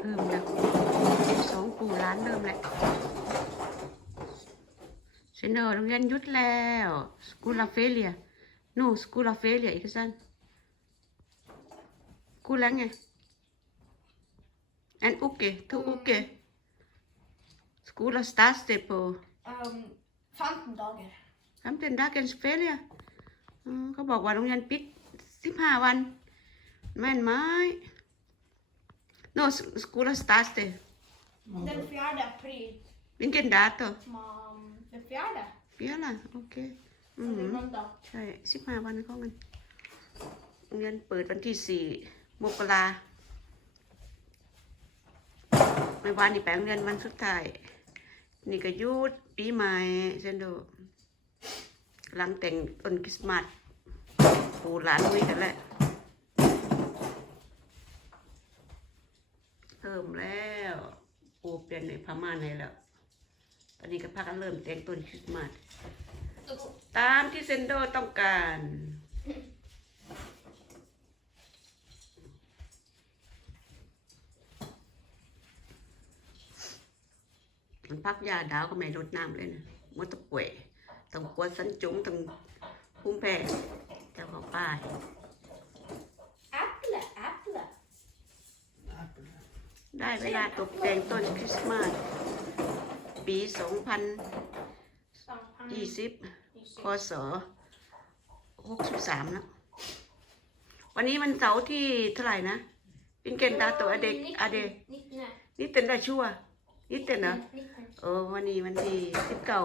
เริ่มแล้วสองปู่ร้านเริ่มแล้วเซนเนอร์โรงเรียนหยุดแล้วสกูลาเฟเลียโนสกูลาเฟเลียอีกสันกูแล้วไงอันอุกเกทุกอุกเกสกูลาสตาร์สเตป Um, 15 dager. ทำเต็นดักเกนสเฟเลียเขาบอกว่าโรงเรียนปิดสิบห้าวัน แม่นไหม no สกูลาสตาร์สเต Den 4 april. Vilken dato? Mam, den fjärde. Fjärde? Okej. Det är Mm. måndag. ใช่สิบห้าวันเขาเงินโรงเรียนเปิดวันที่สี่มกราเมื่อวานนี่ไปโรงเรียนวันสุดท้าย นี่ก็หยุดปีใหม่เช่นเดูหลังแต่งต้นคริสต์มาสปูหลานนุ้ยกันแหละ ริ่มแล้วปูเปลี่ยนในพม่านให้แล้วตอนนี้ก็พากันเริ่มแต่งต้นคริสต์มาสตามที่เซนโดต้องการมันพักยาดาวก็ไม่ลดน้ำเลยนะมันต้องป่วยต้องปวดสันจุงต้องภูมิแพ้เจ้าของป้าย ได้เวลาตกแต่งต้นคริสต์มาสปี 2020 คศ 63แล้ววันนี้มันเสาร์ที่เท่าไหร่นะเปินเกนดาโตอเด็กอเดนี่เต็นได้ชั่วนี่เต็นเหรอ 19. เออวันนี้วันที่สิบเก้า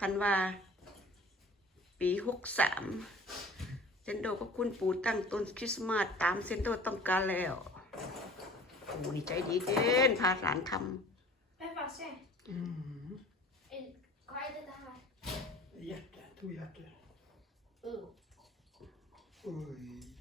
ธันวาปีหกสามเซนโดก็คุณปู่ตั้งต้นคริสต์มาสตามเซนโดต้องการแล้ว โอ้นี่ใจดีเกินพาหลานท Jag får se. ำอืม Eh, Vad är det det här? Hjärta, två hjärtor. Oh. Oj.